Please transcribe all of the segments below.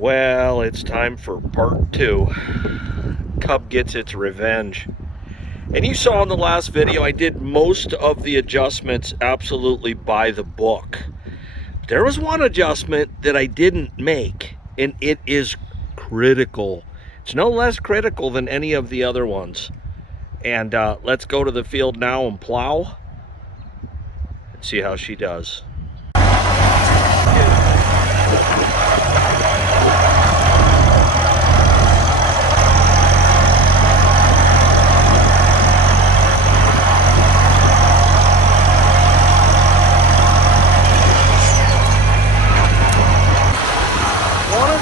Well, it's time for part 2. Cub Gets Its Revenge. And you saw in the last video, I did most of the adjustments absolutely by the book. There was one adjustment that I didn't make, and it is critical. It's no less critical than any of the other ones. And let's go to the field now and plow and see how she does.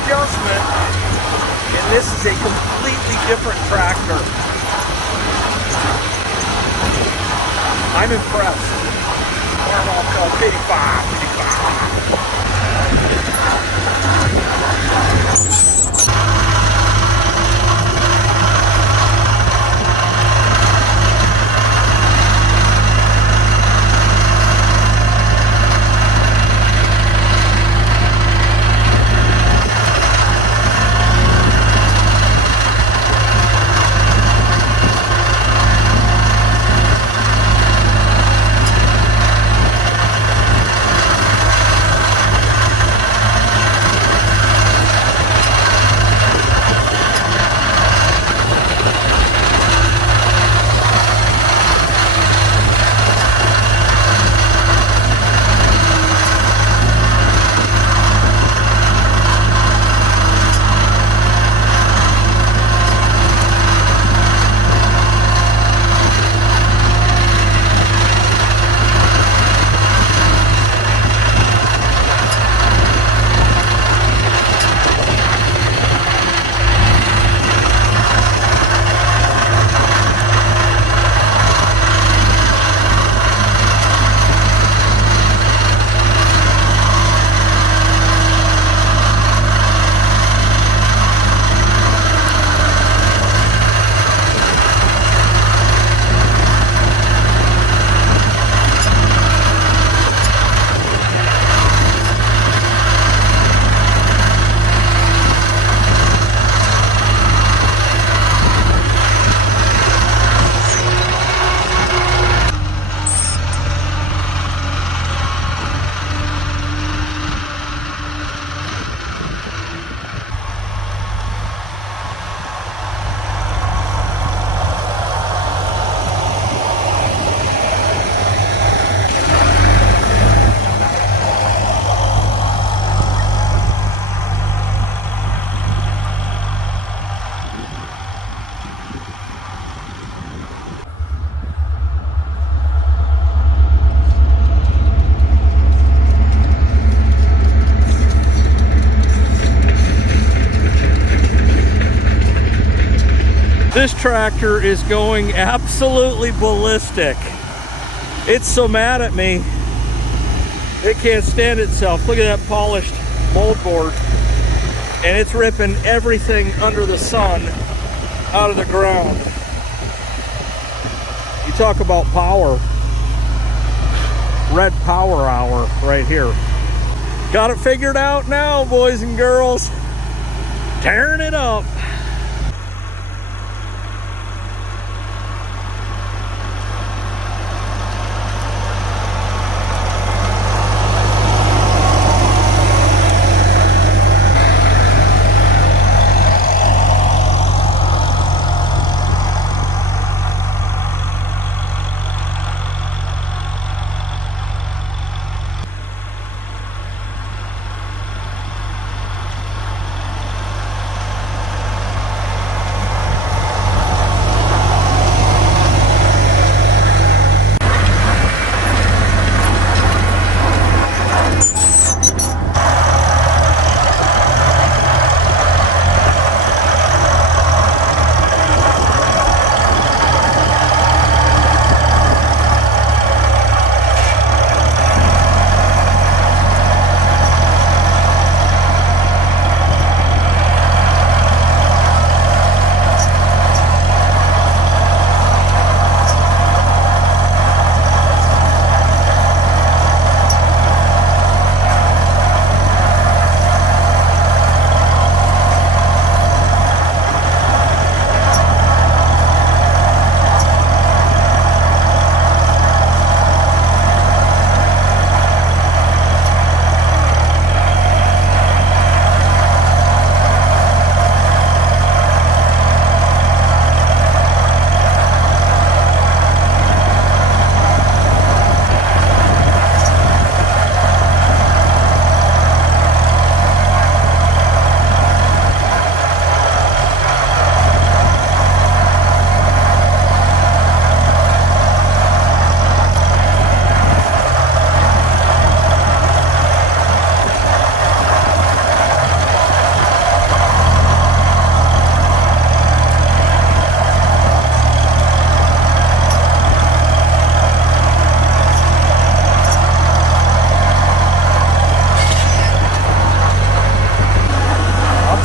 Adjustment, and this is a completely different tractor. I'm impressed. Farmall Cub 85. This tractor is going absolutely ballistic. It's so mad at me. It can't stand itself. Look at that polished moldboard. And it's ripping everything under the sun out of the ground. You talk about power. Red power hour right here. Got it figured out now, boys and girls. Tearing it up.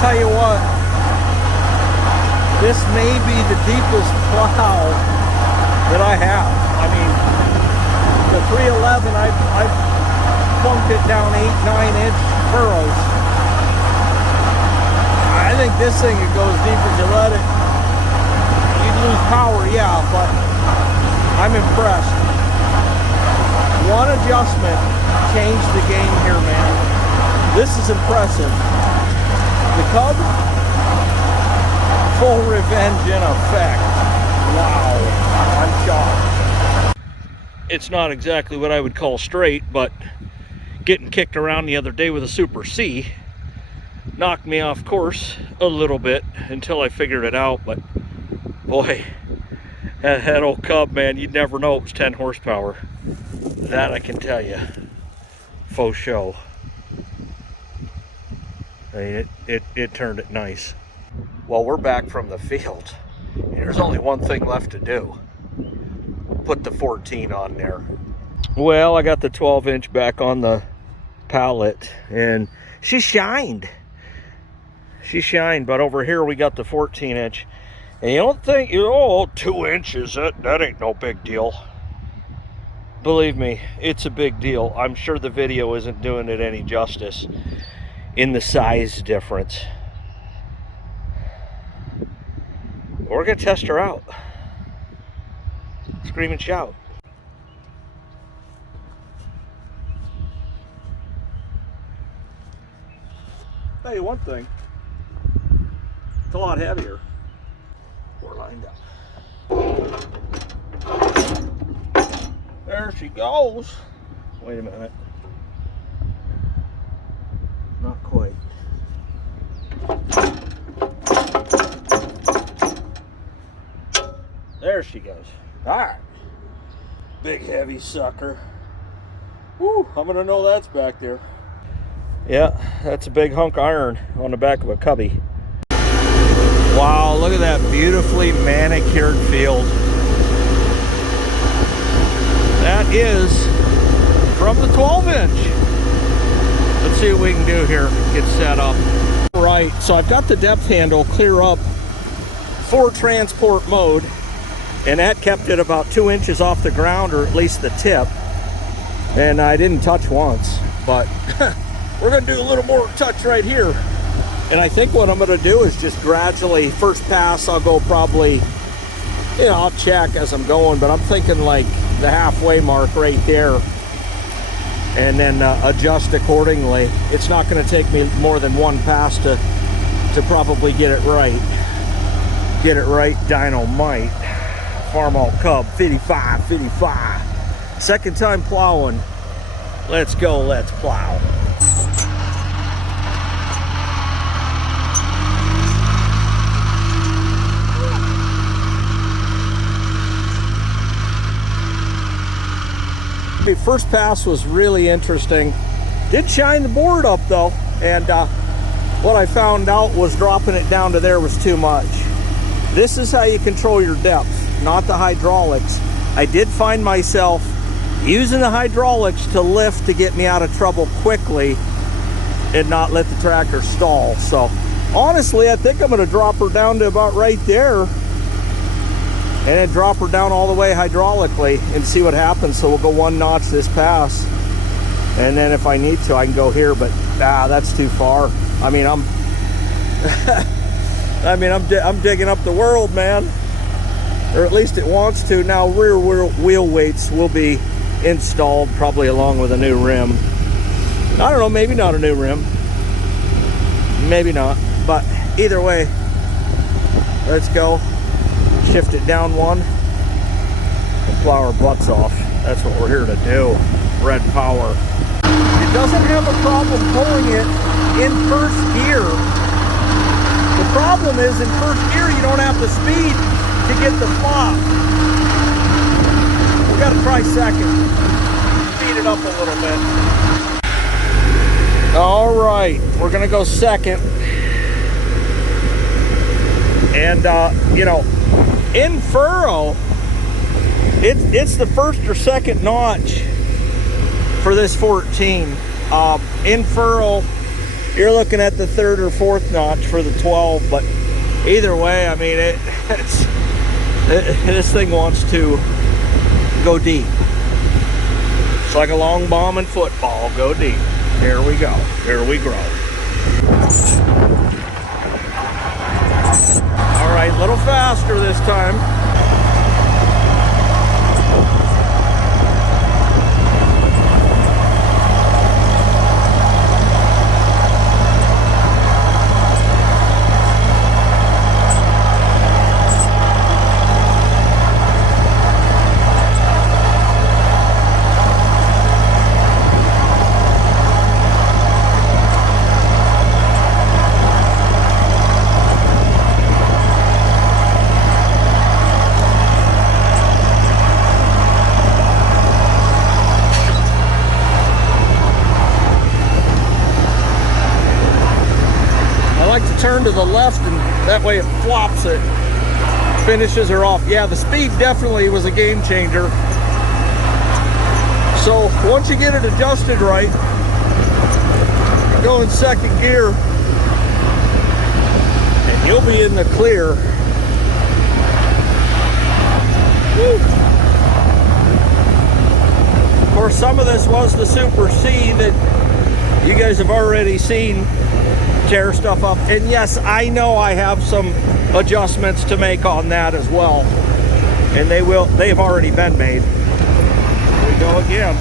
tell you what, this may be the deepest plow that I have. I mean, the 311, I've plunked it down 8-9 inch furrows. I think this thing, it goes deep as you let it. You'd lose power, yeah, but I'm impressed. One adjustment changed the game here, man. This is impressive. The Cub, full revenge in effect. Wow, I'm shocked. It's not exactly what I would call straight, but getting kicked around the other day with a Super C knocked me off course a little bit until I figured it out. But boy, that old Cub, man, you'd never know it was 10 horsepower. That I can tell you. Faux show. I mean, it turned it nice. Well, we're back from the field. There's only one thing left to do. Put the 14 on there. Well, I got the 12-inch back on the pallet, and she shined. She shined, but over here we got the 14-inch. And you don't think, oh, 2 inches, that ain't no big deal. Believe me, it's a big deal. I'm sure the video isn't doing it any justice in the size difference. We're gonna test her out. Scream and shout. Tell you one thing, it's a lot heavier. We're lined up. There she goes. Wait a minute. Not quite. There she goes. All right. Big heavy sucker. Woo, I'm gonna know that's back there. Yeah, that's a big hunk of iron on the back of a Cubby. Wow, look at that beautifully manicured field. That is from the 12-inch. Let's see what we can do here. Get set up. Right, so I've got the depth handle clear up for transport mode, and that kept it about 2 inches off the ground, or at least the tip. And I didn't touch once, but we're gonna do a little more touch right here. And I think what I'm gonna do is just gradually, first pass, I'll go probably, you know, I'll check as I'm going, but I'm thinking like the halfway mark right there, and then adjust accordingly. It's not gonna take me more than one pass to probably get it right. Get it right, dynamite. Farmall Cub, 55, 55. Second time plowing. Let's go, let's plow. The first pass was really interesting. Did shine the board up though, and what I found out was dropping it down to there was too much. This is how you control your depth, not the hydraulics. I did find myself using the hydraulics to lift to get me out of trouble quickly and not let the tractor stall. So honestly, I think I'm gonna drop her down to about right there and then drop her down all the way hydraulically and see what happens. So we'll go one notch this pass, and then if I need to, I can go here, but that's too far. I mean, I'm I'm digging up the world, man, or at least it wants to. Now rear wheel weights will be installed probably along with a new rim. I don't know, maybe not a new rim, maybe not, but either way, let's go. Shift it down one and plow our butts off. That's what we're here to do. Red power. It doesn't have a problem pulling it in first gear. The problem is in first gear you don't have the speed to get the flop. We gotta try second. Speed it up a little bit. All right, we're gonna go second. And you know, in furrow, it's the first or second notch for this 14. In furrow, you're looking at the 3rd or 4th notch for the 12, but either way, I mean, this thing wants to go deep. It's like a long bomb in football, go deep. Here we go, here we grow. All right, a little faster this time. Turn to the left, and that way it flops it, finishes her off. Yeah, the speed definitely was a game changer. So once you get it adjusted right, go in 2nd gear and you'll be in the clear. Woo. Of course, some of this was the Super C that you guys have already seen tear stuff up, and yes, I know I have some adjustments to make on that as well, and they've already been made. Here we go again.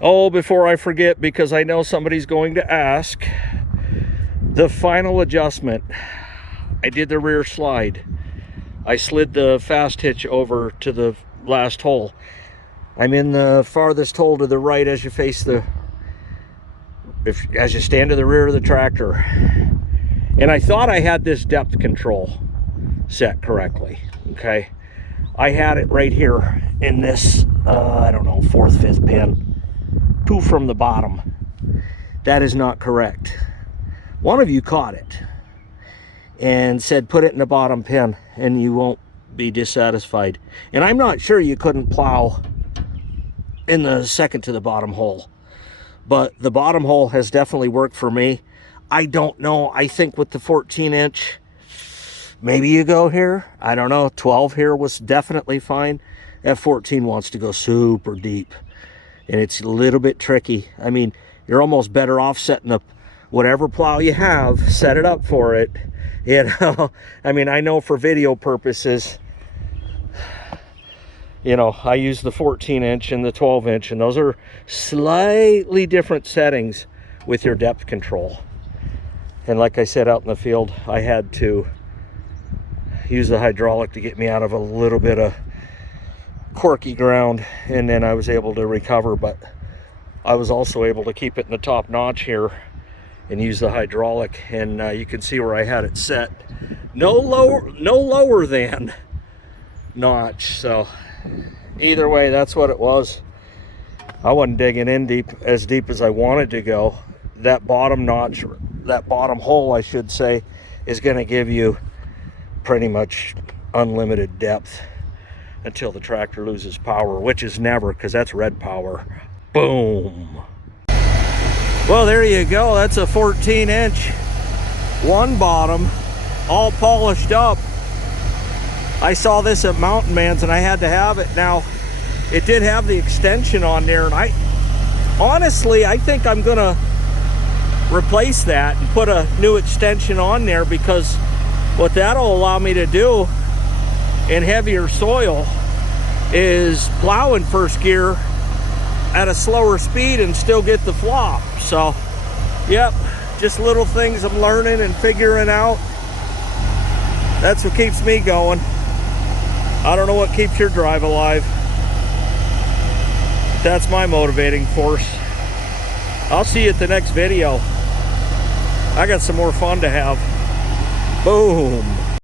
Oh, before I forget, because I know somebody's going to ask, the final adjustment, I did the rear slide. I slid the fast hitch over to the last hole. I'm in the farthest hole to the right as you face as you stand to the rear of the tractor. And I thought I had this depth control set correctly, okay? I had it right here in this, I don't know, 4th, 5th pin. 2 from the bottom. That is not correct. One of you caught it and said put it in the bottom pin and you won't be dissatisfied. And I'm not sure you couldn't plow in the 2nd to the bottom hole, but the bottom hole has definitely worked for me. I don't know, I think with the 14-inch, maybe you go here, I don't know. 12 here was definitely fine. That 14 wants to go super deep, and it's a little bit tricky. I mean, you're almost better off setting up whatever plow you have, set it up for it. You know, I mean, I know for video purposes, you know, I use the 14-inch and the 12-inch, and those are slightly different settings with your depth control. And like I said, out in the field, I had to use the hydraulic to get me out of a little bit of quirky ground, and then I was able to recover. But I was also able to keep it in the top notch here and use the hydraulic, and you can see where I had it set no lower than notch. So either way, that's what it was. I wasn't digging in as deep as I wanted to go. That bottom notch, that bottom hole I should say, is going to give you pretty much unlimited depth until the tractor loses power, which is never, because that's red power. Boom. Well, there you go. That's a 14-inch, one bottom, all polished up. I saw this at Mountain Man's and I had to have it. Now, it did have the extension on there, and I think I'm gonna replace that and put a new extension on there, because what that'll allow me to do in heavier soil is plow in first gear at a slower speed and still get the flop. So, yep, just little things I'm learning and figuring out. That's what keeps me going. I don't know what keeps your drive alive. That's my motivating force. I'll see you at the next video. I got some more fun to have. Boom.